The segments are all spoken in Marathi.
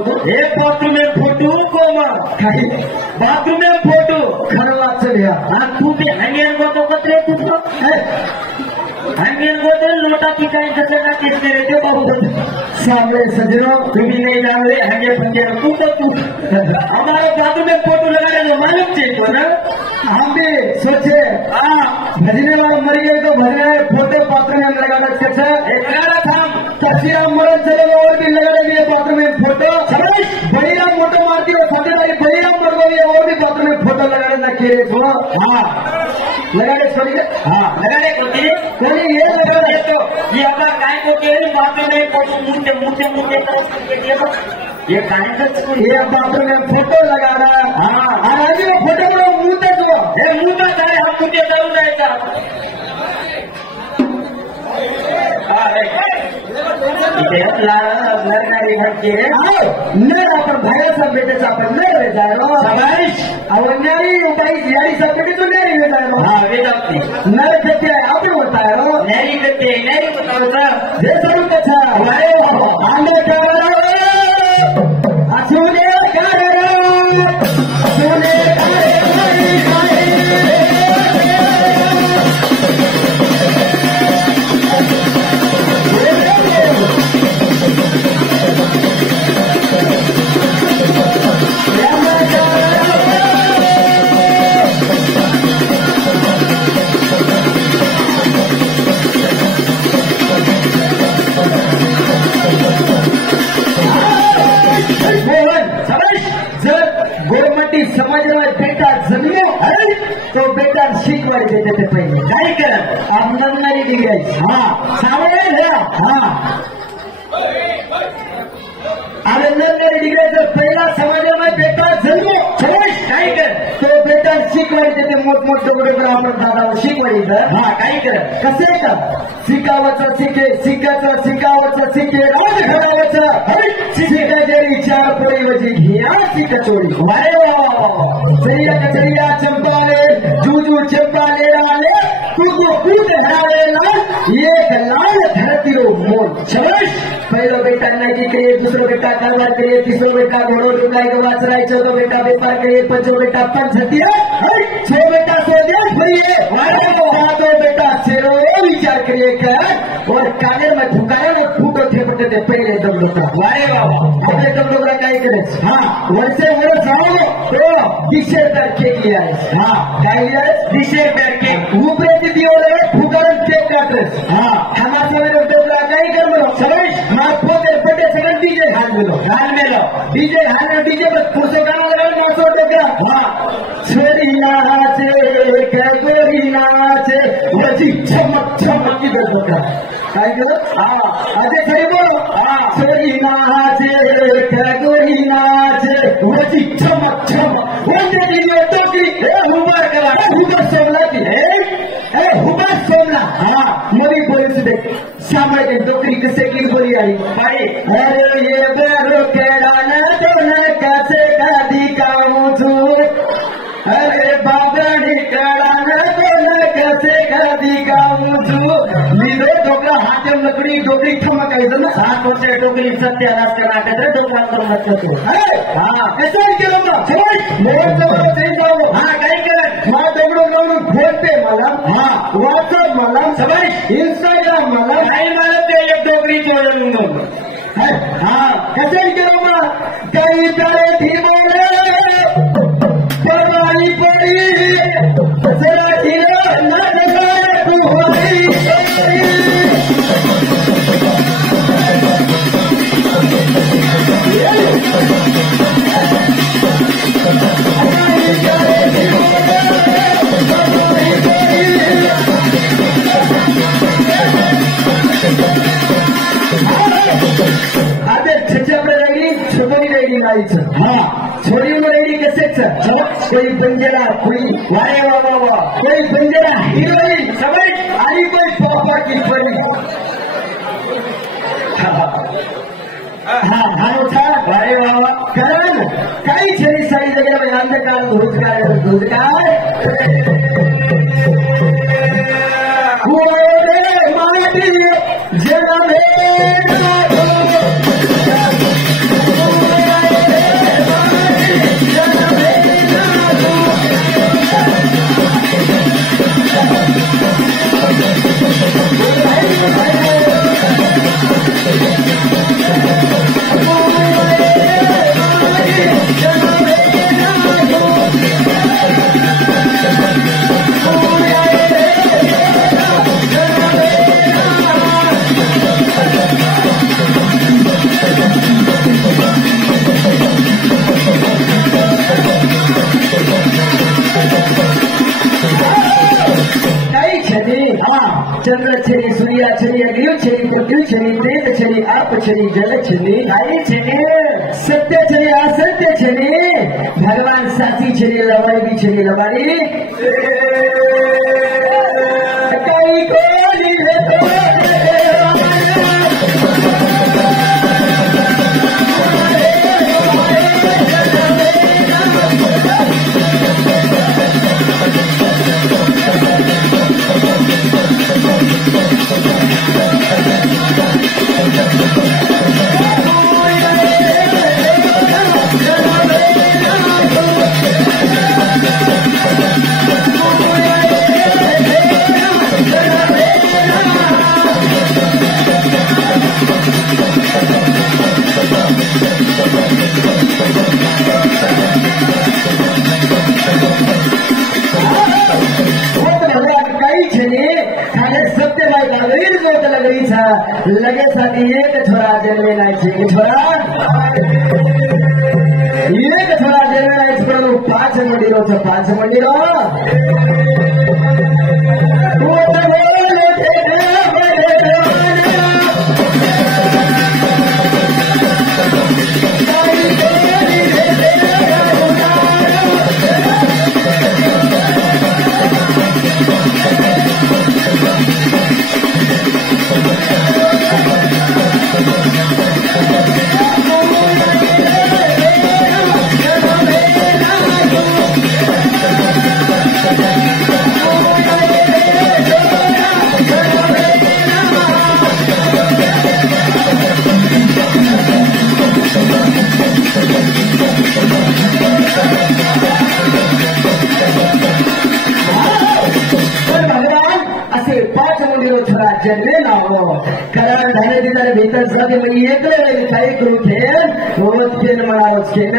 बाथरूम में फोटो को बाथरूम में फोटो खरं वाचल या तू ते हंगेन गोतो कत्रे तुझं हंगेन गोतो लोटा की काही जसं ना केस रे ते बाबू सामने सजनो तुम्ही नहीं जावे हंगे पंगे तू तो तू हमारे बाथरूम में फोटो लगाने को मालूम चाहिए ना हम भी सोचे भजने वाला मरी गए तो भजने फोटो बाथरूम में लगाना कैसा लगाना था तस्वीर मरण चले और भी लगाने के लिए बाथरूम में फोटो बड़ी राम मोटो मारती है छोटे भाई बड़ी राम मर गई और भी बाथरूम में फोटो लगाने ना खेले तो लगाने सॉरी लगाने को कोई ये लगा दे तो ये अपना काय को के बाथरूम में फोटो मुझे मुझे मुझे ये काय का ये बाथरूम में फोटो लगा रहा आज वो फोटो में मुंह तक वो ये मुंह तक सारे हम मुझे जरूर जाएगा नर आपण बाहेर सभ्यतेचा आपण नाही जायला समावेश अवन्यारी उपाय यारी सभ्यते तो नाही जायला वेदांती नर सत्य आपण होताय न्यारी करते न्यारी बतावता जे सर्व कथा वारे आंबेडकर असुने समाजाला बेटा जन्मो तो बेटा शिकवायचे त्याचे पहिले काय करत अंगणवाडी डिग्री सावळे अंगणवाडी डिग्रीचा पहिला समाजाला बेटा जन्मो काय कर तो बेटा शिकवायचे ते मोठमोठे बरोबर आपण दादावर शिकवायचं काय करत कसे का शिकावचं शिके शिकायचं शिकावचं शिके राज घडावचं शिकायचे विचार परिवजी घ्या शिक चोरी चरिया कचरिया चंपाले जूजू चंपाले राले कूदो कूद हरावेला एक लाल धरती मोल चलश पहिलो बेटा नाही करे दुसरा बेटा कारभार करे तिसरा बेटा घोडो डुबलाय वाचरायचं तो बेटा व्यापार करे पंचो बेटा पंचती छो बेटा सोदेश भरिए तो बेटा सेरो विचार करिए कर और कागज में ठुकाया और फूटो थे थे पहले दम लोग वारे अपने दम लोग काय करे वैसे वर्ष आओ तो दिशे करके किया है काय लिया दिशे करके ऊपरे दियो रे फुकरन के काटस हमारा सवेरे डोबला काय कर बोलो समझ मार पोते पटे सगन डीजे हाल में लो डीजे हाल में डीजे बस पुरसे गाना लगा मासो डोबला छोरी नाचे गोरी नाचे वजी चमक चमक की डोबला काय कर अरे खरी बोलो छोरी नाचे गोरी नाचे वजी चमक चमक वंदे दियो टोकरी हुबर करा हुबर सोमला की हुबर सोमला मोरी बोली से सामने के टोकरी किसे की बोली आई अरे ये बेरो केड़ा न तो न कैसे का दिखाऊं तू अरे बाबड़ी केड़ा न तो न कैसे का दिखाऊं तू नीले टोकरा हाथ में लकड़ी टोकरी ठमक आई ना हाथ से टोकरी सत्यानाश करा के दो बात कर मत तो कैसे केलं ना समझ मोर जवळ ते जाऊ काय केलं मा दगडो दगडो फोडते मला व्हॉट्सअप मला समझ इंस्टाग्राम मला नाही मला ते एक टोकरी चोळून कैसे केलं ना काही तारे थी बोले पराई पड़ी जरा दिला न नगारे तू होई आते छच्चा पर रहेगी छुपनी रहेगी मरेडी नाहीच हा छोरी मरेडी कसेच कोई बंजेला कोई वारे वा वा वा कोई बंजेला हिरोईन समझ आणि कोई पापा की परी हा उठा वारे वा वा कारण काही छेरी सारी जगह अंधकार रोजगार माटी जगा चंद्र छेरी सूर्या छेरी अग्नि छेरी पृथ्वी छेरी प्रेत छेरी आप छेरी जल छेरी आई छेरी सत्य छेरी असत्य छेरी भगवान साथी छेरी लवाई भी छेरी लवाई कई कोली लगे साथी एक छोरा जन्मे नाही छोरा एक छोरा जन्मे नाही छोरा 5 मंदिरों 5 मंदिरों जन्मे ना हो कारण धारे दिदारे भीतर जाते मैं एकले काही करू थे रोज खेळ मला रोज खेळ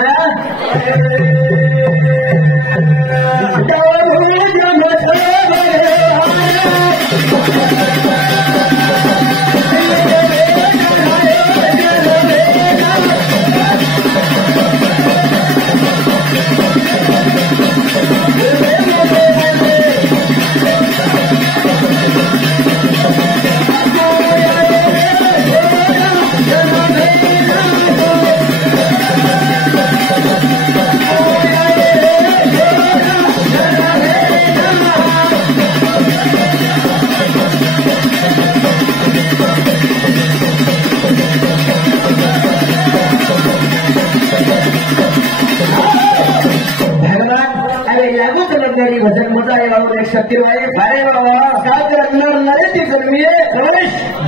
वजन मोठा आहे बाबू एक शक्ती बाई अरे बाबा काय करणार नरे ती जन्मी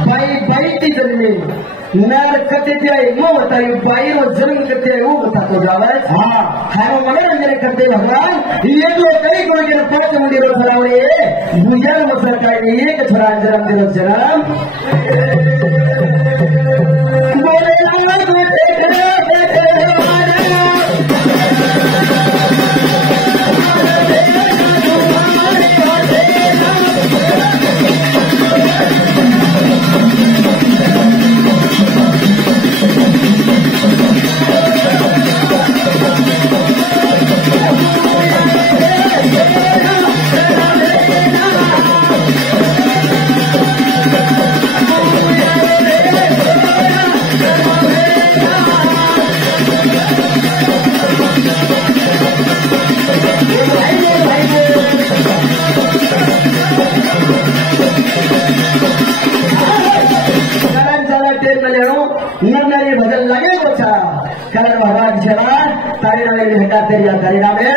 बाई बाई ती जन्मी नर कते आहे वो बताई बाई रो जन्म करते है वो बता तो जावत हाँ हारो मनोरंजन करते भगवान ये जो कई गुण के 5 मंदिर फलावे भुजन मसर का एक छोरा जन्म दिलो जन्म बोले ना कारण भगवान शिवा तारीरामे भेटा तरी या तारीरामे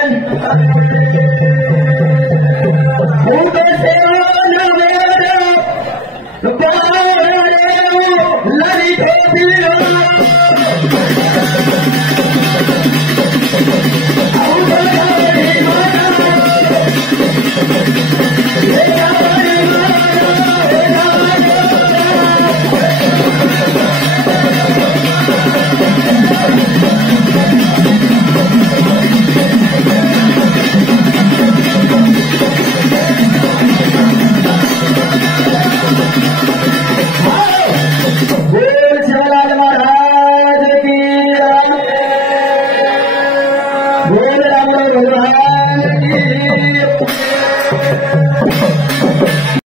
Thank you.